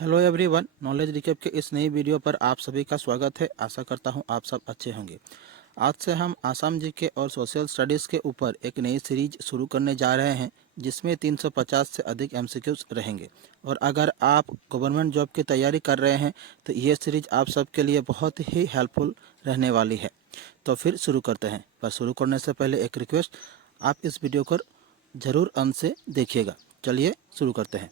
Hello everyone, knowledge recap के इस नई वीडियो पर आप सभी का स्वागत है। आशा करता हूं आप सब अच्छे होंगे। आज से हम आसाम जीके और सोशल स्टडीज़ के ऊपर एक नई सीरीज शुरू करने जा रहे हैं जिसमें 350 से अधिक एमसीक्यूज रहेंगे। और अगर आप गवर्नमेंट जॉब की तैयारी कर रहे हैं तो ये सीरीज आप सबके लिए बहुत ही हेल्पफुल रहने वाली है। तो फिर शुरू करते हैं। पर शुरू करने से पहले एक रिक्वेस्ट, आप इस वीडियो को ज़रूर अंत से देखिएगा। चलिए शुरू करते हैं।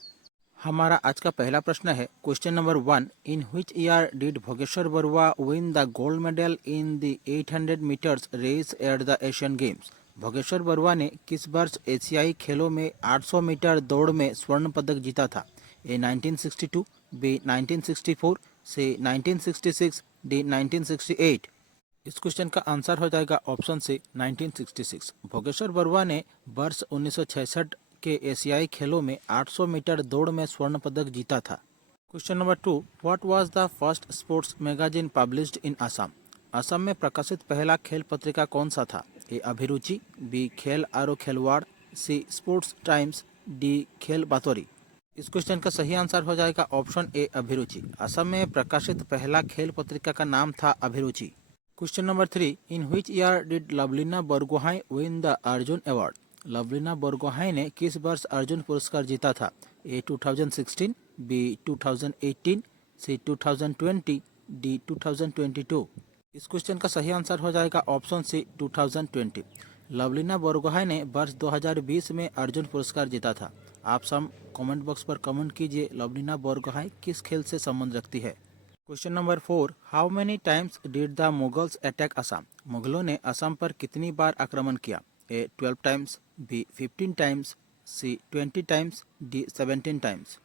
हमारा आज का पहला प्रश्न है question number 1। In which year did Bhogeswar Baruah win the gold medal in the 800 metres race at the Asian Games. Bhogeswar Baruah ने किस वर्ष एशियाई खेलों में 800 मीटर दौड़ में स्वर्ण पदक जीता था? ए 1962, बी 1964, सी 1966, डी 1968। इस क्वेश्चन का आंसर हो जाएगा ऑप्शन सी 1966। भोगेश्वर बरुआ ने वर्ष 1966 के एशियाई खेलों में 800 मीटर दौड़ में स्वर्ण पदक जीता था। Question number 2। What was the first sports magazine published in Assam? Assam में प्रकाशित पहला खेल पत्रिका कौन सा था? ए अभिरुचि, बी खेल आरो खिलवाड़, सी स्पोर्ट्स टाइम्स, डी खेल बातोरी। इस क्वेश्चन का सही आंसर हो जाएगा ऑप्शन ए अभिरुचि। असम में प्रकाशित पहला खेल पत्रिका का नाम था अभिरुचि। Question number 3। In which year did Lovlina Borgohain win the Arjun award? Lovlina Borgohain ने किस वर्ष अर्जुन पुरस्कार जीता था? ए 2016, बी 2018, सी 2020, डी 2022। इस क्वेश्चन का सही आंसर हो जाएगा ऑप्शन सी 2020। लवलीना बोरगोहाई ने वर्ष 2020 में अर्जुन पुरस्कार जीता था। आप सब कमेंट बॉक्स पर कमेंट कीजिए लवलीना बोरगोहाई किस खेल से संबंध रखती है। Question number 4। How many times did the Mughals attack Assam? मुगलों ने असम पर कितनी बार आक्रमण किया? ए 12 टाइम्स, बी 15 टाइम्स, सी 20 टाइम्स, डी 17 टाइम्स।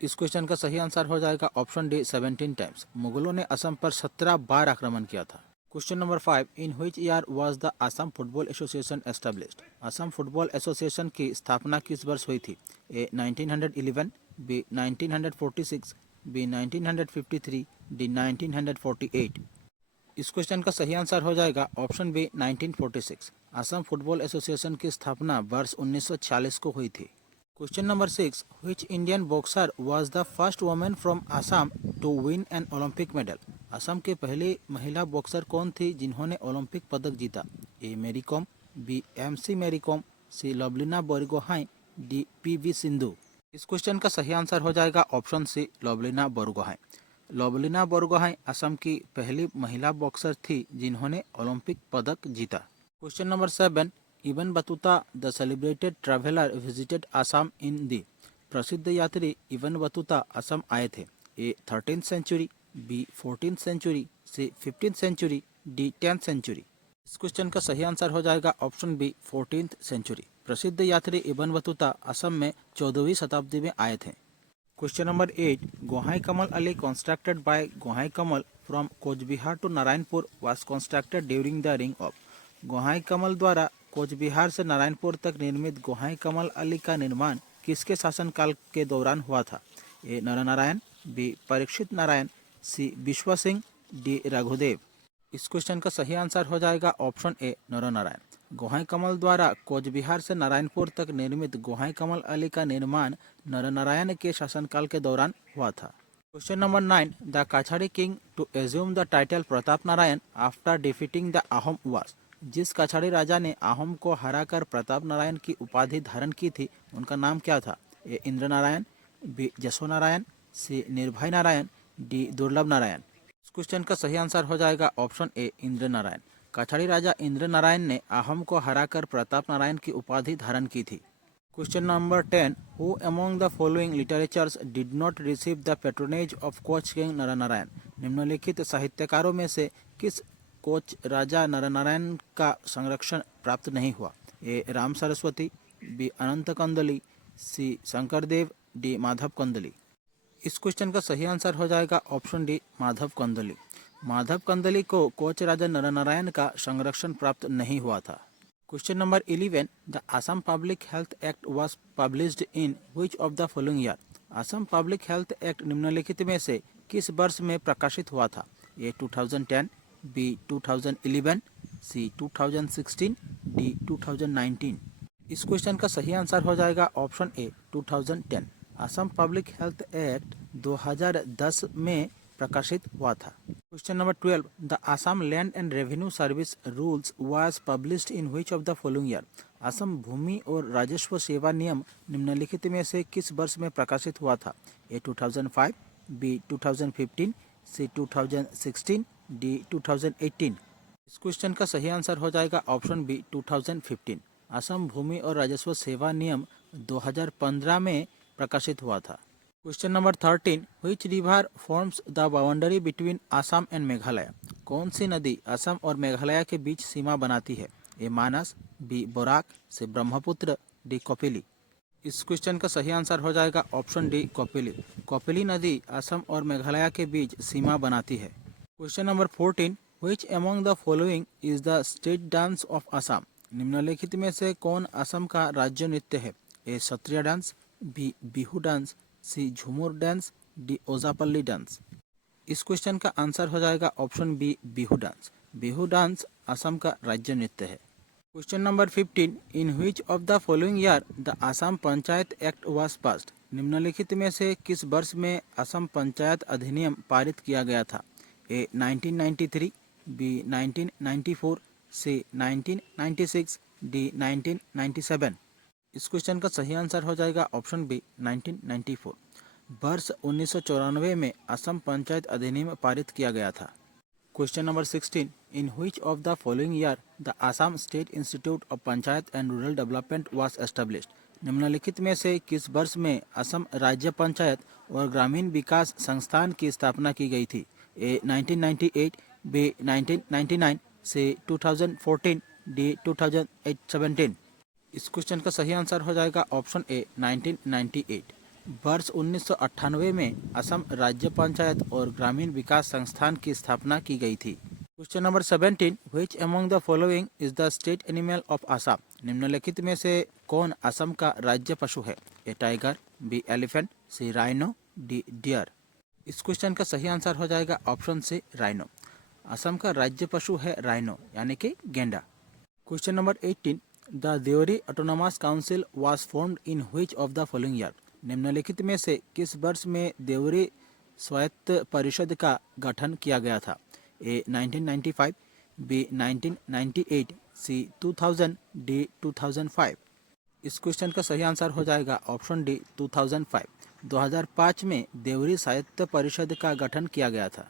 इस क्वेश्चन का सही आंसर हो जाएगा ऑप्शन डी 17 टाइम्स। मुगलों ने असम पर 17 बार आक्रमण किया था। Question number 5। In which year was the Assam football association established? Assam football association की स्थापना किस वर्ष हुई थी? A 1911, B 1946, B 1953, D 1948। इस क्वेश्चन का सही आंसर हो जाएगा option B 1946। Assam football association की स्थापना वर्ष 1946 को हुई थी। Question number 6। Which Indian boxer was the first women from Assam to win an Olympic medal? Assam के पहली महिला बॉक्सर कौन थी जिन्होंने ओलंपिक पदक जीता? A Mary Kom, B MC Mary Kom, C Lovlina Borgohain, D PV Sindhu. इस क्वेश्चन का सही आंसर हो जाएगा ऑप्शन सी लवलीना बोरगोहाई। लवलीना बोरगोहाई असम की पहली महिला बॉक्सर थी जिन्होंने ओलंपिक पदक जीता। Question number 7। Ibn Battuta the celebrated traveller visited Assam in the. प्रसिद्ध यात्री इबन बतूता असम आए थे। A 13th century, B 14th century, C 15th century, D 10th century. इस क्वेश्चन का सही आंसर हो जाएगा ऑप्शन बी 14th सेंचुरी। प्रसिद्ध यात्री इबन बतूता असम में 14वीं शताब्दी में आए थे। Question number 8। Gohain Kamal Ali constructed by Gohain Kamal from Koch Bihar to Narayanpur was constructed during the रिंग ऑफ। गोहाई कमल द्वारा कोच बिहार से नारायणपुर तक निर्मित गोहाई कमल अली का निर्माण किसके शासनकाल के दौरान हुआ था? ए नरनारायण, बी परीक्षित नारायण, सी विश्व सिंह, डी रघुदेव। इस क्वेश्चन का सही आंसर हो जाएगा ऑप्शन ए नरनारायण। गोहाई कमल द्वारा कोच बिहार से नारायणपुर तक निर्मित गोहाई कमल अली का निर्माण नरनारायण के शासनकाल के दौरान हुआ था। Question number 9। The Kachari king to assume the title Pratap Narayan after defeating the Ahom was. जिस काछाड़ी राजा ने आहम को हराकर प्रताप नारायण की उपाधि धारण की थी उनका नाम क्या था? ए इंद्र नारायण, बी जसो नारायण, सी निर्भय नारायण, डी दुर्लभ नारायण। इस क्वेश्चन का सही आंसर हो जाएगा ऑप्शन ए इंद्र नारायण। काछाड़ी राजा इंद्र नारायण ने आहम को हराकर प्रताप नारायण की उपाधि धारण की थी। Question number 10। Who among the following literatures did not receive the patronage of Koch king Naranarayan? निम्नलिखित साहित्यकारों में से किस कोच राजा नरनारायण का संरक्षण प्राप्त नहीं हुआ? ए राम सरस्वती, बी अनंत कंदली, सी शंकरदेव, डी माधव कंदली। इस क्वेश्चन का सही आंसर हो जाएगा ऑप्शन डी माधव कंदली। माधव कंदली को कोच राजा नरनारायण का संरक्षण प्राप्त नहीं हुआ था। Question number 11। The Assam public health act was published in which of the following year? Assam public health act निम्नलिखित में से किस वर्ष में प्रकाशित हुआ था? ए 2010, बी 2011, सी 2016, डी 2019। इस क्वेश्चन का सही आंसर हो जाएगा ऑप्शन ए 2010। असम पब्लिक हेल्थ एक्ट 2010 में प्रकाशित हुआ था। Question number 12, the Assam land and revenue service rules was published in which of the following year. Assam भूमि और राजस्व सेवा नियम निम्नलिखित में से किस वर्ष में प्रकाशित हुआ था। ए 2005, बी 2015, सी 2016, डी 2018। इस क्वेश्चन का सही आंसर हो जाएगा ऑप्शन बी 2015। असम भूमि और राजस्व सेवा नियम 2015 में प्रकाशित हुआ था। Question number 13, which river forms the boundary between Assam and Meghalaya. कौन सी नदी असम और मेघालय के बीच सीमा बनाती है। ए मानस, बी बोराक, सी ब्रह्मपुत्र, डी कपिली। इस क्वेश्चन का सही आंसर हो जाएगा ऑप्शन डी कपिली। कपिली नदी असम और मेघालय के बीच सीमा बनाती है। Question number 14, which among the following is the state dance of Assam. निम्नलिखित में से कौन असम का राज्य नृत्य है। A Kshatriya dance, B Bihu dance, C Jhumur dance, D Ojapali dance. इस क्वेश्चन का आंसर हो जाएगा option B Bihu dance. Bihu dance Assam का राज्य नृत्य है। Question number 15, in which of the following year the Assam panchayat act was passed. निम्नलिखित में से किस वर्ष में असम पंचायत अधिनियम पारित किया गया था। ए 1993, बी 1994, सी 1996, डी 1997। इस क्वेश्चन का सही आंसर हो जाएगा ऑप्शन बी 1994। वर्ष 1994 में असम पंचायत अधिनियम पारित किया गया था। Question number 16, in which of the following year the Assam state institute of panchayat and rural development was established. निम्नलिखित में से किस वर्ष में असम राज्य पंचायत और ग्रामीण विकास संस्थान की स्थापना की गई थी। ए 1998, बी 1999, सी 2014, डी 2017। इस क्वेश्चन का सही आंसर हो जाएगा ऑप्शन ए 1998। वर्ष 1998 में असम राज्य पंचायत और ग्रामीण विकास संस्थान की स्थापना की गई थी। Question number 17, which among the following is the state animal of Assam. निम्नलिखित में से कौन असम का राज्य पशु है। ए टाइगर, बी एलिफेंट, सी राइनो, डी डियर। इस क्वेश्चन का सही आंसर हो जाएगा ऑप्शन सी राइनो। असम का राज्य पशु है राइनो यानी कि गेंडा। Question number 18, the Deori autonomous council was formed in which of the following year. निम्नलिखित में से किस वर्ष में देवरी स्वायत्त परिषद का गठन किया गया था। ए 1995, बी 1998, सी 2000, डी 2005। इस क्वेश्चन का सही आंसर हो जाएगा ऑप्शन डी 2005। 2005 में देवरी स्वायत्त परिषद का गठन किया गया था।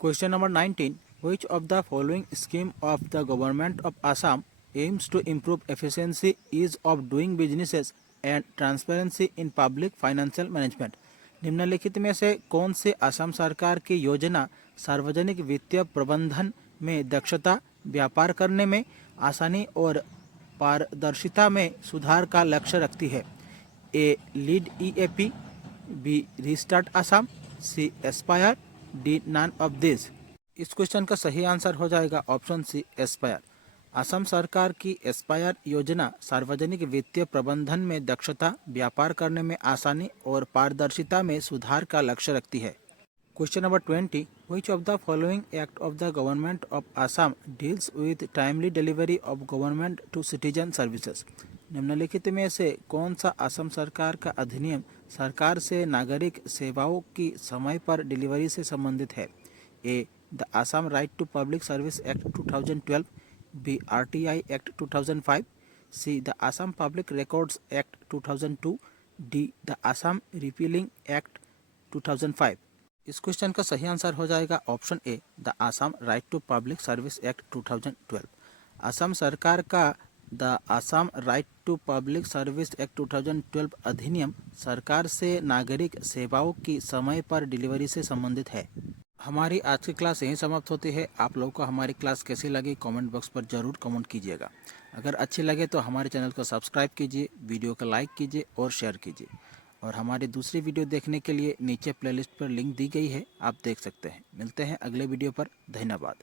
Question number 19, which of the following scheme of the government of Assam aims to improve efficiency, ease of doing businesses and transparency in public financial management। निम्नलिखित में से कौन से असम सरकार की योजना सार्वजनिक वित्तीय प्रबंधन में दक्षता, व्यापार करने में आसानी और पारदर्शिता में सुधार का लक्ष्य रखती है। A lead EAP, B restart Assam, C aspire, D none of this. इस क्वेश्चन का सही आंसर हो जाएगा ऑप्शन सी एस्पायर। असम सरकार की एस्पायर योजना सार्वजनिक वित्तीय प्रबंधन में दक्षता, व्यापार करने में आसानी और पारदर्शिता में सुधार का लक्ष्य रखती है। Question number 20, which of the following act of the government of Assam deals with timely delivery of government to citizen services. निम्नलिखित में से कौन सा असम सरकार का अधिनियम सरकार से नागरिक सेवाओं की समय पर डिलीवरी से संबंधित है। A the Assam right to public service act 2012, B RTI act 2005, C the Assam public records act 2002, D the Assam repealing act 2005। इस क्वेश्चन का सही आंसर हो जाएगा option A the Assam right to public service act 2012। Assam सरकार का the Assam right to public service act 2012 अधिनियम सरकार से नागरिक सेवाओं की समय पर डिलीवरी से संबंधित है। हमारी आज की क्लास यहीं समाप्त होती है। आप लोगों को हमारी क्लास कैसी लगी कमेंट बॉक्स पर ज़रूर कमेंट कीजिएगा। अगर अच्छी लगे तो हमारे चैनल को सब्सक्राइब कीजिए, वीडियो को लाइक कीजिए और शेयर कीजिए। और हमारी दूसरी वीडियो देखने के लिए नीचे प्लेलिस्ट पर लिंक दी गई है, आप देख सकते हैं। मिलते हैं अगले वीडियो पर। धन्यवाद।